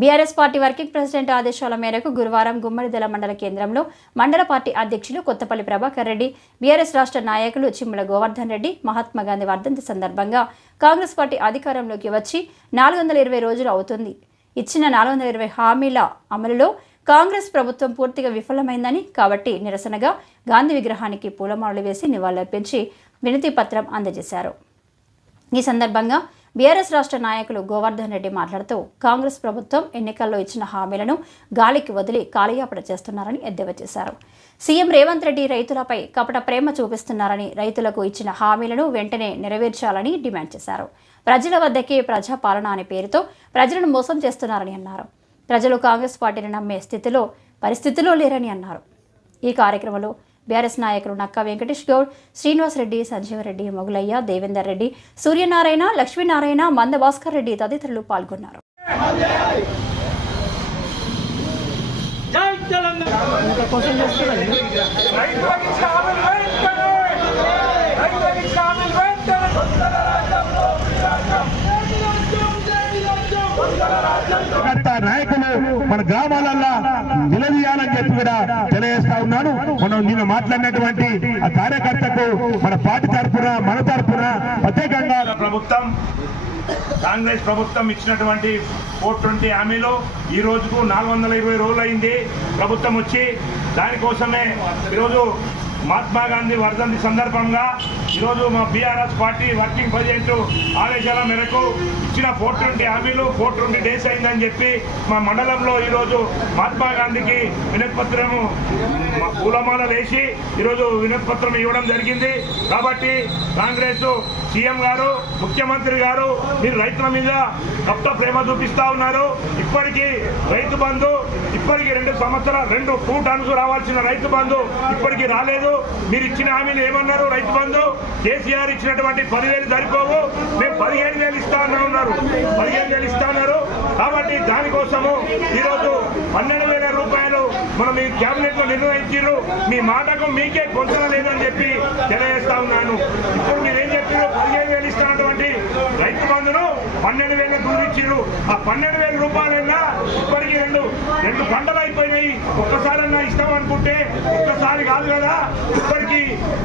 BRS party working president ఆదేశాల మేరకు గురువారం గుమ్మడిదల మండల కేంద్రంలో మండల పార్టీ అధ్యక్షులు కొత్తపల్లి ప్రభాకర్ రెడ్డి బీఆర్ఎస్ రాష్ట్ర నాయకులు చిమ్మల గోవర్ధన్ రెడ్డి మహాత్మా గాంధీ వర్ధంతి సందర్భంగా కాంగ్రెస్ పార్టీ అధికారంలోకి వచ్చి నాలుగు వందల ఇరవై రోజులు అవుతుంది. ఇచ్చిన నాలుగు వందల ఇరవై హామీల అమలులో కాంగ్రెస్ ప్రభుత్వం పూర్తిగా విఫలమైందని కాబట్టి నిరసనగా గాంధీ విగ్రహానికి పూలమాలలు వేసి నివాళులర్పించి వినతి పత్రం అందజేశారు. ఈ సందర్భంగా బీఆర్ఎస్ రాష్ట్ర నాయకులు గోవర్ధన్ రెడ్డి మాట్లాడుతూ కాంగ్రెస్ ప్రభుత్వం ఎన్నికల్లో ఇచ్చిన హామీలను గాలికి వదిలి కాలయాపన చేస్తున్నారని ఎద్దేవా చేశారు. సీఎం రేవంత్ రెడ్డి రైతులపై కపట ప్రేమ చూపిస్తున్నారని రైతులకు ఇచ్చిన హామీలను వెంటనే నెరవేర్చాలని డిమాండ్ చేశారు. ప్రజల వద్దకే ప్రజాపాలన అనే పేరుతో ప్రజలను మోసం చేస్తున్నారని అన్నారు. ప్రజలు కాంగ్రెస్ పార్టీని నమ్మే స్థితిలో పరిస్థితిలో లేరని అన్నారు. ఈ కార్యక్రమంలో బీఆర్ఎస్ నాయకులు నక్కా వెంకటేష్ గౌడ్ శ్రీనివాస్ రెడ్డి సంజీవరెడ్డి మొగులయ్య దేవేందర్ రెడ్డి సూర్యనారాయణ లక్ష్మీనారాయణ మంద భాస్కర్ రెడ్డి తదితరులు పాల్గొన్నారు నాయకులు మన గ్రామాలల్లో కూడా తెలియజేస్తా ఉన్నాను. మనం నిన్న మాట్లాడినటువంటి ఆ కార్యకర్తకు మన పార్టీ తరఫున మన తరఫున ప్రత్యేకంగా ప్రభుత్వం కాంగ్రెస్ ప్రభుత్వం ఇచ్చినటువంటి ఫోర్ ట్వంటీ హామీలో ఈ రోజుకు నాలుగు వందల ఇరవై రోజులు అయింది ప్రభుత్వం వచ్చి దానికోసమే ఈరోజు మహాత్మా గాంధీ వర్ధంతి సందర్భంగా ఈరోజు మా బీఆర్ఎస్ పార్టీ వర్కింగ్ ప్రెసిడెంట్ ఆదేశాల మేరకు ఇచ్చిన ఫోర్ ట్వంటీ హామీలు ఫోర్ ట్వంటీ డేస్ అయిందని చెప్పి మా మండలంలో ఈరోజు మహాత్మా గాంధీకి వినతిపత్రము పూలమాల వేసి ఈరోజు వినతిపత్రం ఇవ్వడం జరిగింది. కాబట్టి కాంగ్రెస్ సీఎం గారు ముఖ్యమంత్రి గారు మీరు రైతుల మీద కప్త ప్రేమ చూపిస్తా ఉన్నారు. ఇప్పటికీ రైతు బంధు ఇప్పటికీ రెండు సంవత్సరాలు రెండు టూ టన్స్ రావాల్సిన రైతు బంధు ఇప్పటికీ రాలేదు. మీరు ఇచ్చిన హామీలు ఏమన్నారు? రైతు బంధు కేసీఆర్ ఇచ్చినటువంటి పదివేలు సరిపోవు. మేము పదిహేను వేలు ఇస్తా ఉన్నారు. పదిహేను వేలు ఇస్తా అన్నారు. కాబట్టి దానికోసము ఈరోజు పన్నెండు వేల రూపాయలు మనం మీ క్యాబినెట్లో నిర్ణయించారు మీ మాటకు మీకే పొందన లేదని చెప్పి తెలియజేస్తా ఉన్నాను. ఇప్పుడు మీరేం చెప్పారు పదిహేను వేలు ఇస్తున్నటువంటి రైతు బంధును పన్నెండు వేల గురించారు ఆ పన్నెండు వేల రూపాయలైనా ఇప్పటికీ రెండు రెండు పంటలు అయిపోయినాయి. ఒక్కసారి అనుకుంటే ఒక్కసారి కాదు కదా? ఇప్పటికి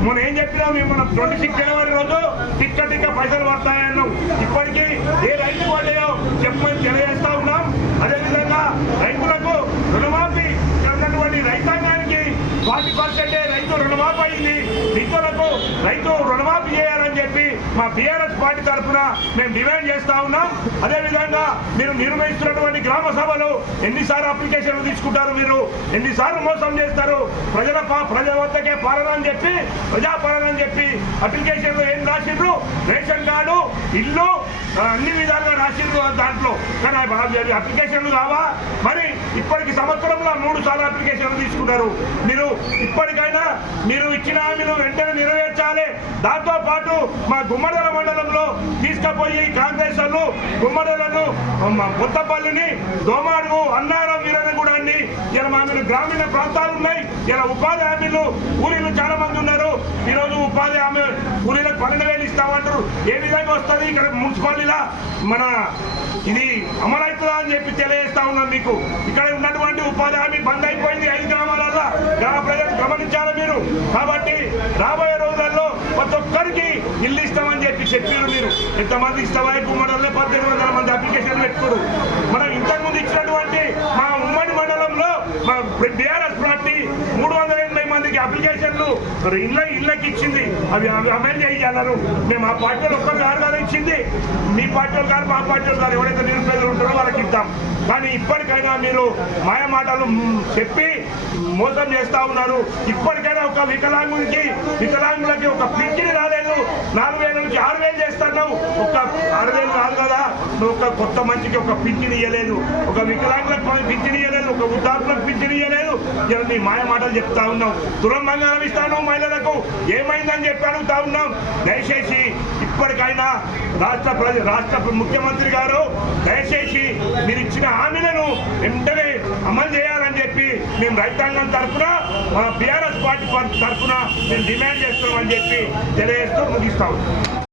మనం ఏం చెప్పినాం? మేము మనం ట్వంటీ సిక్స్ జనవరి రోజు టిక్క టిక్క పైసలు పడతాయన్నాం ఇప్పటికీ ఏ రైతు పడ్డాయో చెప్పమని తెలియజేస్తా ఉన్నాం. అదేవిధంగా రైతులకు రుణమాఫీ ఇక్కడ ఉన్నటువంటి రైతాంగానికి ఫార్టీ పర్సెంటే రైతు రుణమాఫీ అయింది. రైతులకు రైతు మా బీఆర్ఎస్ పార్టీ తరఫున మేము డిమాండ్ చేస్తా ఉన్నాం. అదేవిధంగా మీరు నిర్వహిస్తున్నటువంటి గ్రామ సభలు ఎన్నిసార్లు అప్లికేషన్లు తీసుకుంటారు మీరు? ఎన్నిసార్లు మోసం చేస్తారు? ప్రజల పా- ప్రజల వద్దకే పాలన అని చెప్పి ప్రజాపాలన అని చెప్పి అప్లికేషన్లు ఏం రాసిండ్రు? రేషన్ కార్డు ఇల్లు అన్ని విధాలుగా రాసిండ్రు దాంట్లో. కానీ అప్లికేషన్లు కావా? మరి ఇప్పటికి సంవత్సరంలో మూడు సార్లు అప్లికేషన్లు తీసుకున్నారు మీరు ఇప్పటికి మీరు ఇచ్చిన హామీలు వెంటనే నెరవేర్చాలి. దాంతో పాటు మా గుమ్మడల మండలంలో తీసుకుపోయి కాంగ్రెస్ వాళ్ళు గుమ్మడలను కొత్తపల్లిని దోమాడు అన్నారం వీరనగూడాన్ని ఇలా మా మీద గ్రామీణ ప్రాంతాలు ఉన్నాయి. ఇలా ఉపాధి హామీలు కూలీలు చాలా మంది ఉన్నారు. ఈరోజు ఉపాధి హామీ ఊరిలో పన్నెండు వేలు ఇస్తామంటారు. ఏ విధంగా వస్తుంది ఇక్కడ మున్సిపాలిటీలా? మన ఇది అమలవుతుందా అని చెప్పి తెలియజేస్తా ఉన్నాం మీకు. ఇక్కడ ఉన్నటువంటి ఉపాధి హామీ బంద్ అయిపోయింది. ఐదు గ్రామాలలో గ్రామ ప్రజలు గమనించాలి మీరు కాబట్టి రాబోయే రోజులలో ప్రతి ఒక్కరికి ఇల్లు ఇస్తామని చెప్పి చెప్పారు మీరు ఎంతమంది ఇష్టవాయి గుమ్మడంలో పద్దెనిమిది వందల మంది అప్లికేషన్ పెట్టుకోరు మనం ఇంతకుముందు ఇచ్చినటువంటి మా ఉమ్మడి మండలంలో మా బీఆర్ఎస్ పార్టీ మూడు వందల ఎనభై మందికి అప్లికేషన్లు మరి ఇళ్ళ ఇళ్ళకి ఇచ్చింది. అవి అవి అమలు మేము ఆ పార్టీ వాళ్ళు ఒక్కరు గారు ఇచ్చింది. మీ పార్టీ వాళ్ళు గారు మా పార్టీలు గారు ఎవరైతే నిరుపేదలు ఉంటారో వాళ్ళకి ఇద్దాం. కానీ ఇప్పటికైనా మీరు మాయ మాటలు చెప్పి మోసం చేస్తా ఉన్నారు. ఇప్పటికైనా ఒక వికలాంగునికి వికలాంగులకి ఒక పింఛని రాలేదు. నాలుగు వేల నుంచి ఆరు వేలు చేస్తున్నాం. ఒక ఆరు వేలు కాదు కదా? నువ్వు ఒక కొత్త మంచికి ఒక పిచ్చిని ఇవ్వలేదు ఒక వికలాంగులకు పింఛని ఇవ్వలేదు ఒక వృద్ధాపులకు పింఛని ఇవ్వలేదు ఇలా నీ మాయ మాటలు చెప్తా ఉన్నావు. తులం బంగారం ఇస్తాను మహిళలకు. ఏమైందని చెప్పి అడుగుతా ఉన్నాం. దయచేసి ఇప్పటికైనా రాష్ట్ర ప్రజ రాష్ట్ర ముఖ్యమంత్రి గారు దయచేసి మీరు ఇచ్చిన హామీలను వెంటనే అమలు చేయాలని చెప్పి మేము రైతాంగం తరఫున మన బీఆర్ఎస్ పార్టీ తరఫున మేము డిమాండ్ చేస్తున్నామని చెప్పి తెలియజేస్తూ ముగిస్తాం